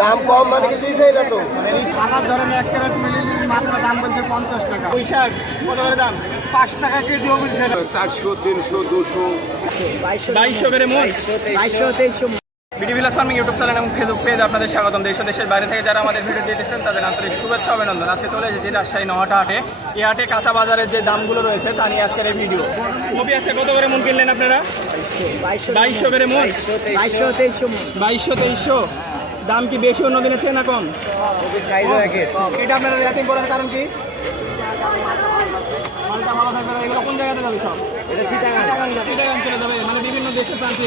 দাম কম মানে কি দিয়েছে এটা তো আমার ধরেন 1 ক্যারেট মিলে মাত্র দাম বলছে 50 টাকা। পুঁইশাক কত করে দাম? 5 টাকা কেজি বলছে। 400 300 200 2200 করে মন। 2200 2300। BD village farming YouTube channel এবং ফেসবুক পেজে আপনাদের স্বাগতম। দেশ ও দেশের বাইরে থেকে যারা আমাদের ভিডিও দিয়ে দেখছেন তাদের আন্তরিক শুভেচ্ছা অভিনন্দন। আজকে চলে এসেছি রাজশাহী নহাটা হাটে। এই হাটে কাঁচা বাজারের যে দামগুলো রয়েছে তা নিয়ে আজকের এই ভিডিও। কপি আজকে কত করে মন কিনলেন আপনারা? 2200 করে মন। 2200 2300। 2200 2300। দাম কি বেশি অন্য দিনের থেকে না কম? এটা আপনারা র্যাপিং করার কারণ কি? মালটা ভালো থাকবে না। এগুলো কোন জায়গাতে যাবে সব? এটা চিটাগাং চলে যাবে, মানে বিভিন্ন দেশের প্রান্তে।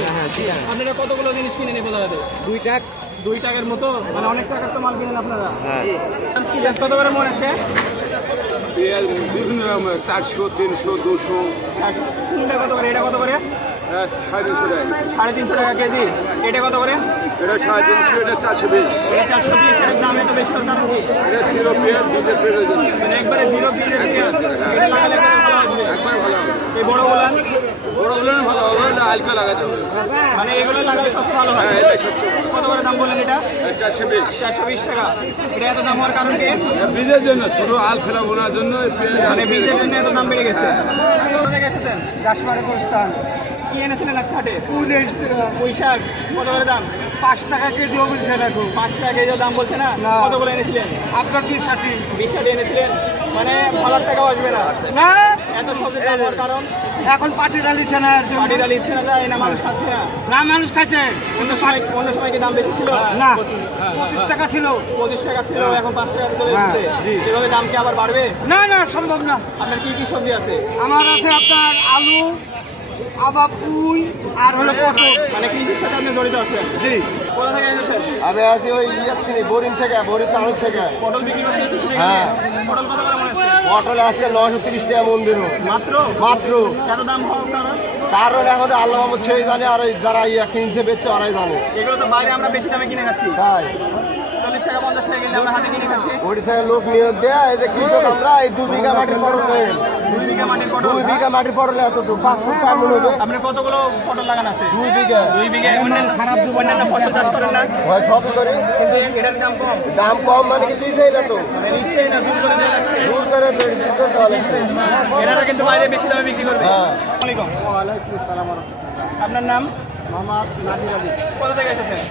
আপনারা কতগুলো জিনিস কিনে নেবে দাঁড়াতে? 2 টাকার মতো, মানে অনেক টাকার তো মাল কিনেন আপনারা। পেঁয়াজ কত করে মন আছে? বিভিন্ন 400 300 200 কোনটা কত করে? এটা কত করে? 350 টাকা 350 টাকা কেজি। এটা কত করে? এটা 350 এটা 420 এটা 420। এর দাম এত বেশি হওয়ার কারণ কি? এটা জিরো পেয়ার দুধের পেয়ারের জন্য মানে একবারে জিরো পিরিয়ড এটা লাগালে একবারে ভালো আসবে। একবার ভালো হবে। এই বড়গুলো বড়গুলো ভালো হবে না, হালকা লাগাতে হবে। মানে এগুলো লাগালে সবচেয়ে ভালো হয়। হ্যাঁ, এটাই সত্যি। কত করে দাম বললেন এটা? 420 420 টাকা। এটা এত দাম হওয়ার কারণ কি? বীজের জন্য ছোট আল ফেলা বোনার জন্য এই পেঁয়াজ মানে বীজের জন্য এত দাম বেড়ে গেছে। কোথা থেকে এসেছেন? দাসমারে প্রস্থান। কি এনেছিলেন আজকে হাটে? পুঁইশাক কত করে দাম? 5 টাকা কেজি বলছে দেখো। 5 টাকা কেজি দাম বলছে না? না। কত করে এনেছিলেন? আপনার 20 20 এনেছিলেন, মানে ভালোর টাকাও আসবে না। না এত সবজি দাম হওয়ার কারণ? এখন পার্টি রালিছে না এর জন্য। পাটিরা নিচ্ছে না, তাই না? মানুষ খাচ্ছে না। না মানুষ খাচ্ছে। অন্য সময় কি দাম বেশি ছিল? না 25 টাকা ছিল। 25 টাকা ছিল, এখন 5 টাকা চলে হ্যাঁ, যাচ্ছে। জি। এভাবে দাম কি আবার বাড়বে? না না সম্ভব না। আপনার কি কি সবজি আছে? আমার আছে আপনার আলু, আবার পুঁই আর হলো পটল। মানে কৃষির সাথে আপনি জড়িত আছেন? জি। কোথা থেকে এসেছেন? আমি আছি ওই বোরিং থেকে টাউন থেকে। পটল বিক্রি করতে এসেছেন? হ্যাঁ। পটল কত করে মনে হচ্ছে? পটল আজকে 930 টাকা মন দিল মাত্র মাত্র। এত দাম হওয়ার কারণ? কারণ এখন আল্লাহ মাহমুদ সেই জানে, আর ওই যারা কিনছে বেচছে ওরাই জানে। এগুলো তো বাইরে আমরা বেশি দামে কিনে খাচ্ছি। তাই 40 টাকা 50 টাকা কিনলে আমরা হাতে কিনে খাচ্ছি। ওটি থেকে লোক নিয়োগ দেয়। এই যে কৃষক আমরা এই 2 বিঘা মাটির পটল নেই। 2 বিঘা মাটির পটল। 2 বিঘা মাটির পটল এতটুকু 5 ফুট 4 মন হবে। আপনার কতগুলো পটল লাগানো আছে? 2 বিঘা 2 বিঘা। অন্যান্য ফসল চাষ করেন না? হয় সব করে। কিন্তু এটার দাম কম। দাম কম মানে কি দিয়েছে এটা তো মানে নিচ্ছেই না, শুরু করে দিয়ে রাখছে। দূর করে দূর করতে হবে। এনারা কিন্তু বাইরে বেশি দামে বিক্রি করবে। হ্যাঁ। আসসালামু আলাইকুম। ওয়ালাইকুম আসসালাম। আপনার নাম? মোহাম্মদ নাদির আলী, কোথা থেকে এসেছেন?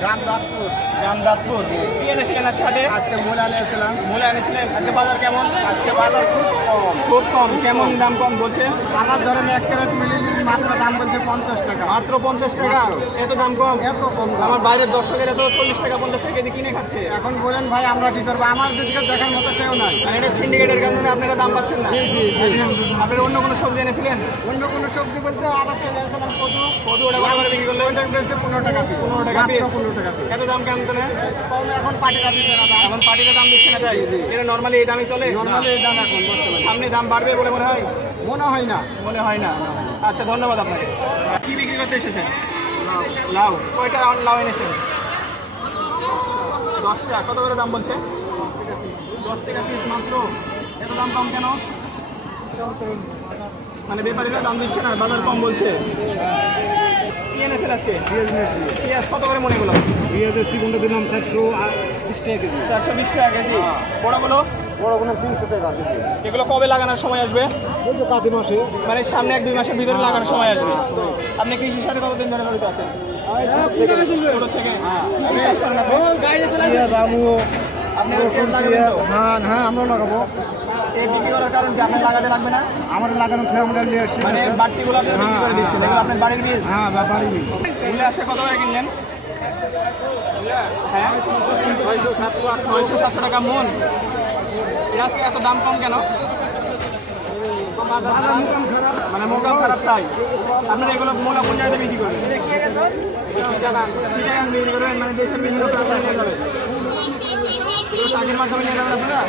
গ্রাম দাঁতপুর। জামদাদপুর। কি এনেছিলেন আজকে হাটে? আজকে মূল আনিয়েছিলাম। মূলা এনেছিলেন। আজকে বাজার কেমন? আজকে বাজার খুব কম। খুব কম। কেমন দাম কম বলছে? আমার ধরেন 1 ক্যারেট মিলে মাত্র দাম বলছে 50 টাকা। মাত্র 50 টাকা। এত দাম কম? এত কম দাম। আমার বাইরের দর্শকের এত 40 টাকা 50 টাকা কেজি কিনে খাচ্ছে। এখন বলেন ভাই আমরা কি করবো? আমার দিকে দেখার মতো কেউ নাই। মানে এটা সিন্ডিকেটের কারণে আপনারা দাম পাচ্ছেন না। জি জি জি। আপনারা অন্য কোনো সবজি এনেছিলেন? অন্য কোনো সবজি বলতে আবার চলে আসলাম কদু। কত ওটা কত করে বিক্রি করলেন? ওইটা বেশি 15 টাকা পিস। 15 টাকা মাত্র পিস। 15 টাকা পিস। এত দাম কেমন তো না? কম এখন পাটিরা দিচ্ছে না দাম। এখন পাটিতে দাম দিচ্ছে না তাই? এটা নরমালি এই দামই চলে? নর্মালি এই দাম এখন বর্তমানে। সামনে দাম বাড়বে বলে মনে হয়? মনে হয় না। মনে হয় না। আচ্ছা, ধন্যবাদ আপনাকে। কি বিক্রি করতে এসেছেন? লাউ। কয়টা লাউ এনেছেন? 10 টাকা। কত করে দাম বলছে? 10 টাকা পিস মাত্র। এত দাম কম কেন? মানে ব্যাপারীরা দাম দিচ্ছে না, বাজার কম বলছে। কি এনেছেন আজকে? পেঁয়াজ কত করে মনে হলো? পেঁয়াজের সিগুনটা দিলাম 420 টাকা কেজি। 420 টাকা কেজি। বড়গুলো? বড়গুলো 300 টাকা কেজি। এগুলো কবে লাগানোর সময় আসবে? ওই তো কাতি মাসে। মানে সামনে 1-2 মাসের ভিতরে লাগানোর সময় আসবে। আপনি কৃষির সাথে কতদিন ধরে জড়িত আছেন? ছোট থেকে? কি চাষ করেন আপনি? পেঁয়াজ, আলু, আপনি ক্ষেত লাগাবেন তো? ধান, হ্যাঁ আমরা লাগাবো। এই বিক্রি করার কারণ কি আপনার লাগাতে লাগবে না? আমাদের লাগানো থেকে আমরা নিয়ে আসছি। মানে বাড়তিগুলো আপনি বিক্রি করে দিচ্ছেন, এগুলো আপনার বাড়ির বীজ? হ্যাঁ ব্যাপারই। মূলা আছে কত করে কিনলেন? হ্যাঁ 600-700 টাকা মন। এর আজকে এত দাম কম কেন? মানে মোকাম খারাপ তাই? আপনারা এগুলো মূলা কোন জায়গায় বিক্রি করেন? চিটাগাং বিক্রি করেন, মানে দেশের বিভিন্ন প্রান্তে নিয়ে যাবেন। এগুলো টাকের মাধ্যমে নিয়ে যাবেন আপনারা?